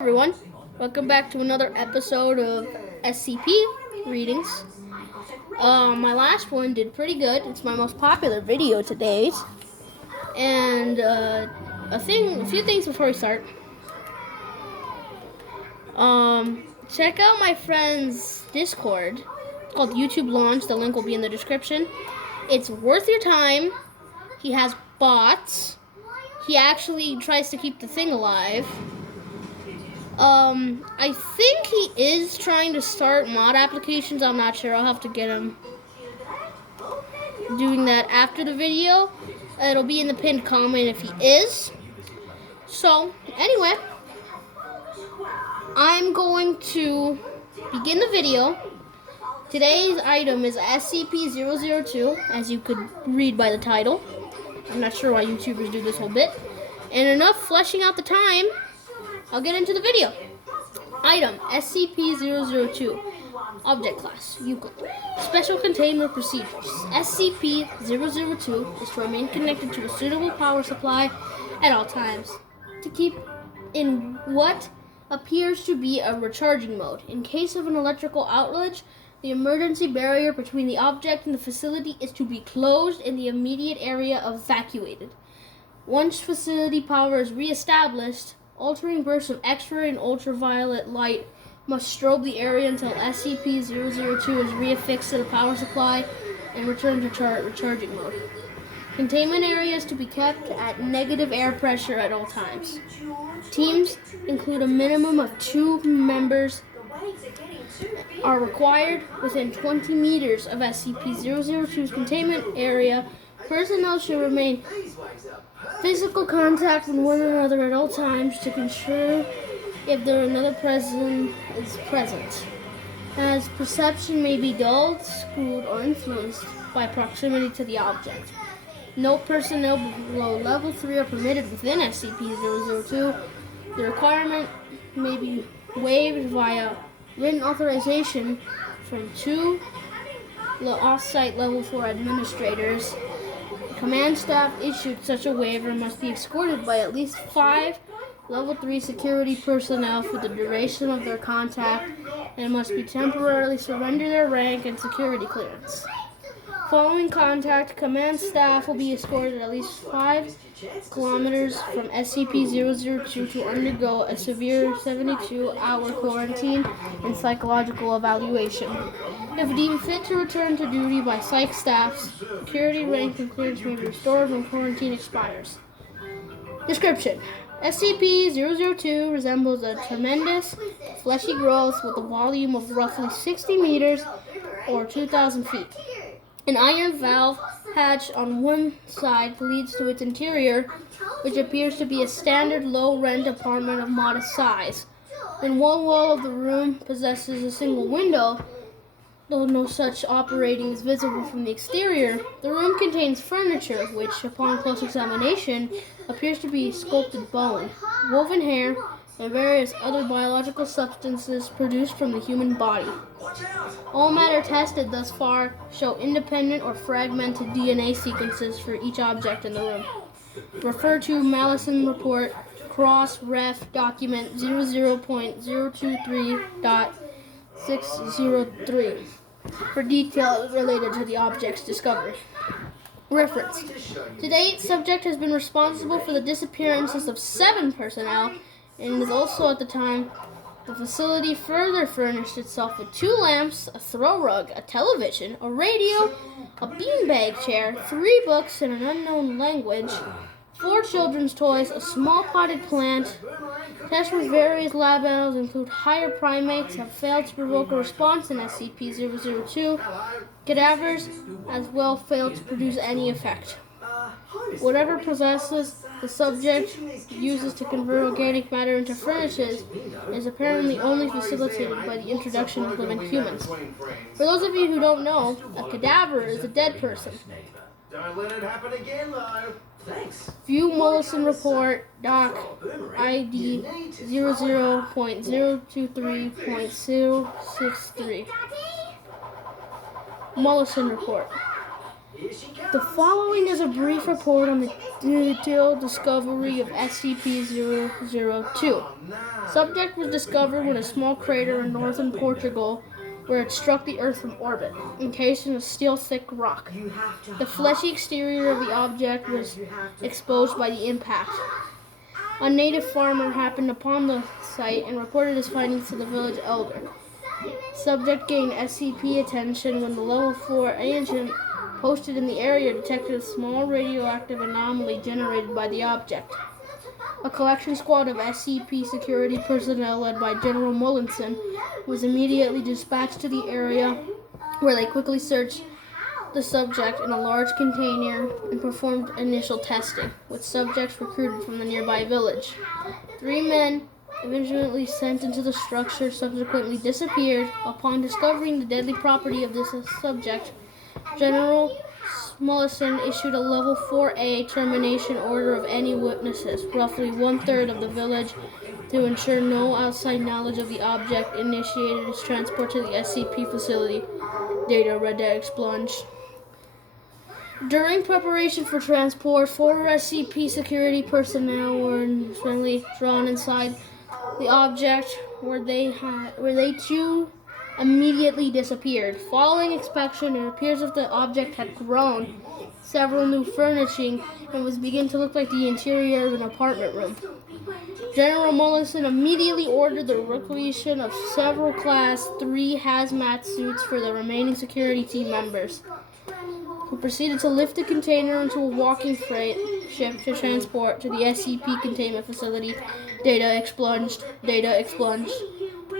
Everyone, welcome back to another episode of SCP readings. My last one did pretty good. It's my most popular video to date. And a few things before we start. Check out my friend's Discord. It's called YouTube Launch. The link will be in the description. It's worth your time. He has bots. He actually tries to keep the thing alive. I think he is trying to start mod applications. I'm not sure. I'll have to get him doing that after the video. It'll be in the pinned comment if he is. So, anyway, I'm going to begin the video. Today's item is SCP-002, as you could read by the title. I'm not sure why YouTubers do this whole bit. And enough fleshing out the time. I'll get into the video. Item, SCP-002. Object class, Euclid. Special containment procedures. SCP-002 is to remain connected to a suitable power supply at all times, to keep in what appears to be a recharging mode. In case of an electrical outage, the emergency barrier between the object and the facility is to be closed and the immediate area evacuated. Once facility power is re-established, altering bursts of X-ray and ultraviolet light must strobe the area until SCP-002 is reaffixed to the power supply and returned to recharging mode. Containment areas to be kept at negative air pressure at all times. Teams include a minimum of 2 members are required within 20 meters of SCP-002's containment area. Personnel should remain physical contact with one another at all times to ensure if there another person is present, as perception may be dulled, skewed, or influenced by proximity to the object. No personnel below level 3 are permitted within SCP-002. The requirement may be waived via written authorization from 2 off-site level 4 administrators. Command staff issued such a waiver must be escorted by at least 5 level 3 security personnel for the duration of their contact and must be temporarily surrender their rank and security clearance. Following contact, command staff will be escorted at least 5 kilometers from SCP-002 to undergo a severe 72-hour quarantine and psychological evaluation. If deemed fit to return to duty by psych staff, security rank and clearance may be restored when quarantine expires. Description: SCP-002 resembles a tremendous, fleshy growth with a volume of roughly 60 meters or 2,000 feet. An iron valve hatch on one side leads to its interior, which appears to be a standard low-rent apartment of modest size. In one wall of the room possesses a single window. Though no such operating is visible from the exterior, the room contains furniture which, upon close examination, appears to be sculpted bone, woven hair, and various other biological substances produced from the human body. All matter tested thus far show independent or fragmented DNA sequences for each object in the room. Refer to Mallison Report, Cross-Ref Document 00.023.603 for details related to the object's discovery. Reference: to date, subject has been responsible for the disappearances of 7 personnel and is also at the time. The facility further furnished itself with 2 lamps, a throw rug, a television, a radio, a beanbag chair, 3 books in an unknown language, 4 children's toys, a small potted plant. Tests with various lab animals include higher primates have failed to provoke a response in SCP-002. Cadavers as well failed to produce any effect. Whatever possesses the subject uses to convert organic matter into furnaces is apparently only facilitated by the introduction of living humans. For those of you who don't know, a cadaver is a dead person. Don't let it happen again, though. Thanks. View Mollison Report, Doc ID 00.023.063. Mollison Report. The following is a brief report on the detailed discovery of SCP-002. Subject was discovered when a small crater in northern Portugal, where it struck the Earth from orbit, encased in a steel-thick rock. The fleshy exterior of the object was exposed by the impact. A native farmer happened upon the site and reported his findings to the village elder. Subject gained SCP attention when the Level 4 agent posted in the area detected a small radioactive anomaly generated by the object. A collection squad of SCP security personnel led by General Mullinson was immediately dispatched to the area, where they quickly searched the subject in a large container and performed initial testing, with subjects recruited from the nearby village. 3 men, eventually sent into the structure, subsequently disappeared. Upon discovering the deadly property of this subject, General Mullinson issued a Level 4A termination order of any witnesses, roughly 1/3 of the village, to ensure no outside knowledge of the object, initiated its transport to the SCP facility. Data expunged. During preparation for transport, 4 SCP security personnel were initially drawn inside the object, where they too immediately disappeared. Following inspection, it appears that the object had grown several new furnishing and was beginning to look like the interior of an apartment room. General Mullinson immediately ordered the requisition of several Class 3 hazmat suits for the remaining security team members, who proceeded to lift the container into a walking freight ship to transport to the SCP containment facility. Data expunged.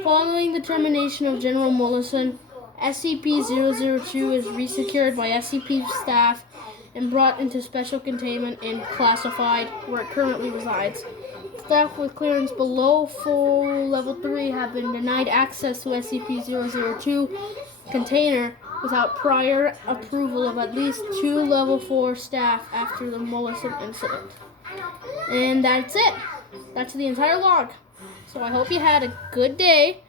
Following the termination of General Mullinson, SCP-002 is resecured by SCP staff and brought into special containment and classified, where it currently resides. Staff with clearance below full Level 3 have been denied access to SCP-002 container without prior approval of at least 2 Level 4 staff after the Mullinson incident. And that's it. That's the entire log. So I hope you had a good day,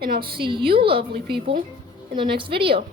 and I'll see you lovely people in the next video.